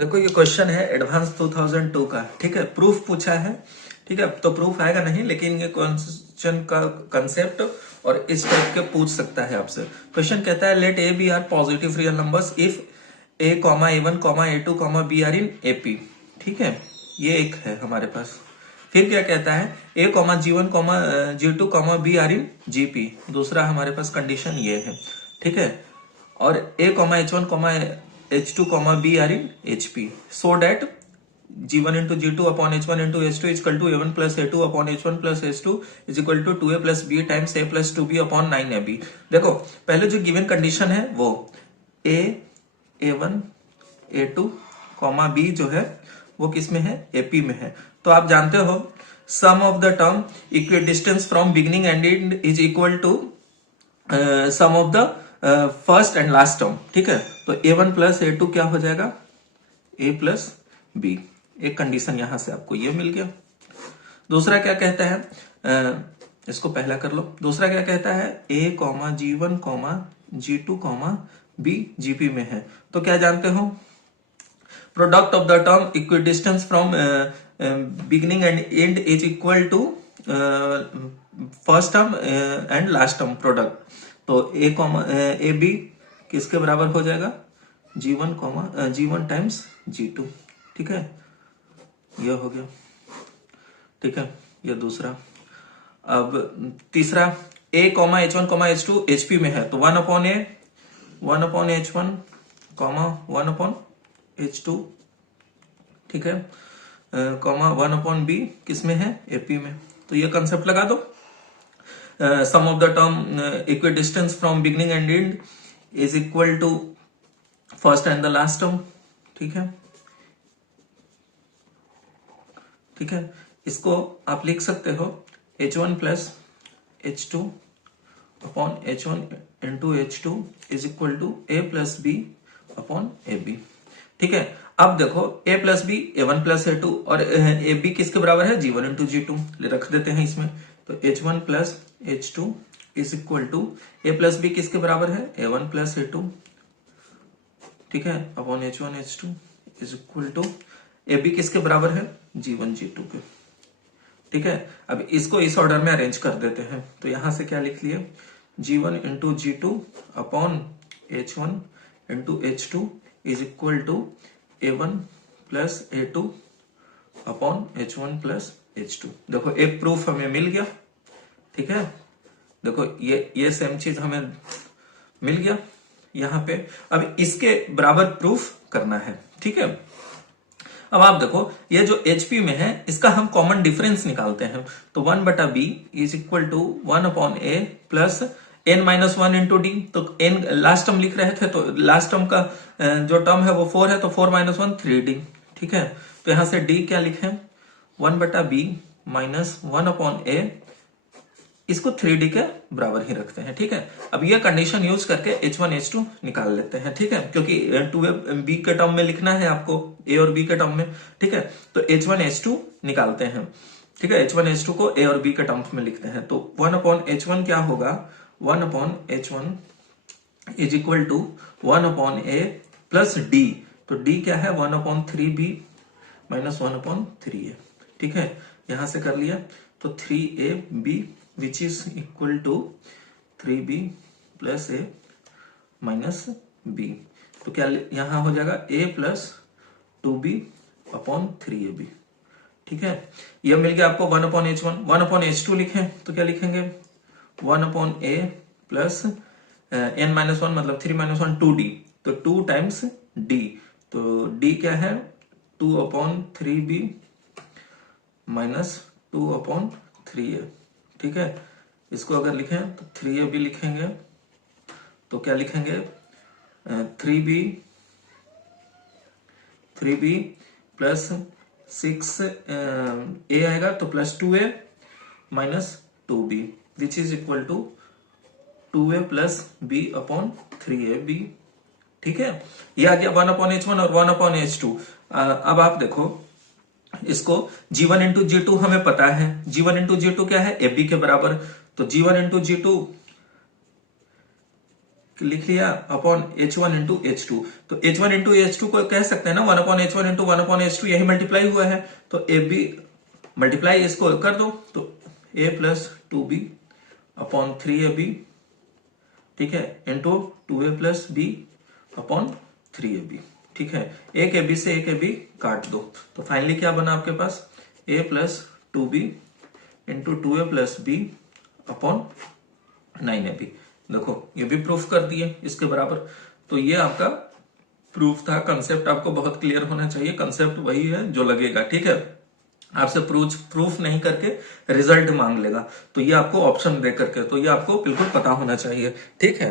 देखो ये क्वेश्चन है एडवांस 2002 का, ठीक है। प्रूफ पूछा है, ठीक है। तो प्रूफ आएगा नहीं, लेकिन ये क्वेश्चन का कंसेप्ट और इस टाइप के पूछ सकता है आपसे। क्वेश्चन कहता है let A B are positive real numbers if A comma A one comma A two comma B are in AP, ठीक है। ये एक है हमारे पास। फिर क्या कहता है A comma G one comma G two comma B are in GP. दूसरा हमारे पास कंडीशन ये है, ठीक है। और A comma H one comma H2 comma B are in HP, so that G1 into G2 upon H1 into H2 is equal to A1 plus A2 upon H1 plus H2 is equal to 2A plus B times A plus 2B upon 9AB। देखो पहले जो given condition है वो A, A1, A2, B जो है वो किस में है, AP में है। तो आप जानते हो sum of the term equi distance from beginning and end is equal to sum of the first and last term, ठीक है। तो A1 प्लस A2 क्या हो जाएगा, A प्लस B। एक कंडीशन यहां से आपको ये मिल गया। दूसरा क्या कहता है, इसको पहला कर लो। दूसरा क्या कहता है A comma G1 comma G2 comma B GP में है। तो क्या जानते हो, product of the term equi distance from beginning and end is equal to first term and last term product. तो ए कॉमा ए बी किसके बराबर हो जाएगा, G1 comma G1 times G2, ठीक है। यह हो गया, ठीक है। यह दूसरा। अब तीसरा ए comma H1 comma H2 HP में है, तो 1 अपॉन ए 1 upon H1 comma 1 upon H2, ठीक है, कॉमा 1 अपॉन B किस में है, AP में। तो ये कंसेप्ट लगा दो। Sum of the term equi distance from beginning and end is equal to first and the last term, ठीक है, ठीक है। इसको आप लिख सकते हो H1 plus H2 upon H1 into H2 is equal to A plus B upon AB, ठीक है। अब देखो A plus B A1 plus A2 और AB किसके बराबर है, G1 इंटू G2 रख देते हैं इसमें। तो H1 plus H2 is equal to A plus B किसके बराबर है, A1 प्लस A2, ठीक है, upon H1 H2 is equal to AB किसके बराबर है, G1 G2 के, ठीक है। अब इसको इस ऑर्डर में अरेंज कर देते हैं। तो यहां से क्या लिख लिए, G1 into G2 upon H1 into H2 is equal to A1 plus A2 upon H1 plus H2। देखो एक प्रूफ हमें मिल गया, ठीक है। देखो ये सेम चीज हमें मिल गया यहां पे। अब इसके बराबर प्रूफ करना है, ठीक है। अब आप देखो ये जो HP में है इसका हम कॉमन डिफरेंस निकालते हैं। तो 1 बटा B is equal to 1 upon A plus n minus 1 into D. तो n लास्ट टर्म लिख रहे थे, तो लास्ट टर्म का जो टर्म है वो 4 है, तो 4 माइनस 1 3D, ठीक है। तो यहां से D क्या लिखें, 1 बटा B माइनस 1 अपॉन A, इसको 3D के बराबर ही रखते हैं, ठीक है। अब ये कंडीशन यूज करके H1 H2 निकाल लेते हैं, ठीक है, क्योंकि 2B के टर्म में लिखना है आपको, A और B के टर्म में, ठीक है। तो H1 H2 निकालते हैं, ठीक है। H1 H2 को A और B के टर्म्स में लिखते हैं। तो 1 अपॉन H1 क्या होगा, 1 upon H1 is equal to 1 upon A plus D। तो D क्या है, 1 upon 3B minus 1 upon 3A, ठीक है। यहां से कर लिया, तो 3AB which is equal to 3B plus A minus B। तो क्या यहां हो जाएगा A plus 2B upon 3AB, ठीक है। यह मिल गया आपको 1 अपॉन H1। 1 अपॉन H2 लिखें तो क्या लिखेंगे, 1 upon A plus n minus 1 मतलब 3 माइनस 1 2D। तो 2 टाइम्स D, तो D क्या है, 2 upon 3B minus 2 upon 3A, ठीक है। इसको अगर लिखें तो 3AB लिखेंगे, तो क्या लिखेंगे, 3B प्लस 6A आएगा, तो plus 2A minus 2B which is equal to 2A plus B upon 3AB, ठीक है। ये आ गया 1 अपॉन H1 और 1 अपॉन H2। अब आप देखो इसको G1 इंटू G2 हमें पता है, G1 इंटू G2 क्या है, AB के बराबर। तो G1 इंटू G2 लिख लिया अपॉन h1 इंटू H2। तो h1 इंटू H2 को कह सकते हैं ना 1 upon H1 into 1 upon H2, यही मल्टीप्लाई हुआ है। तो AB मल्टीप्लाई इसको कर दो तो a plus 2b upon 3ab, ठीक है, into 2a plus b upon 3ab, ठीक है। एक ab से एक ab काट दो तो फाइनली क्या बना आपके पास, a plus 2b into 2a plus b upon 9ab। देखो ये भी प्रूफ कर दिए इसके बराबर। तो ये आपका प्रूफ था। कंसेप्ट आपको बहुत क्लियर होना चाहिए, कंसेप्ट वही है जो लगेगा, ठीक है। आपसे प्रूफ नहीं करके रिजल्ट मांग लेगा, तो ये आपको ऑप्शन दे करके, तो ये आपको बिल्कुल पता होना चाहिए, ठीक है।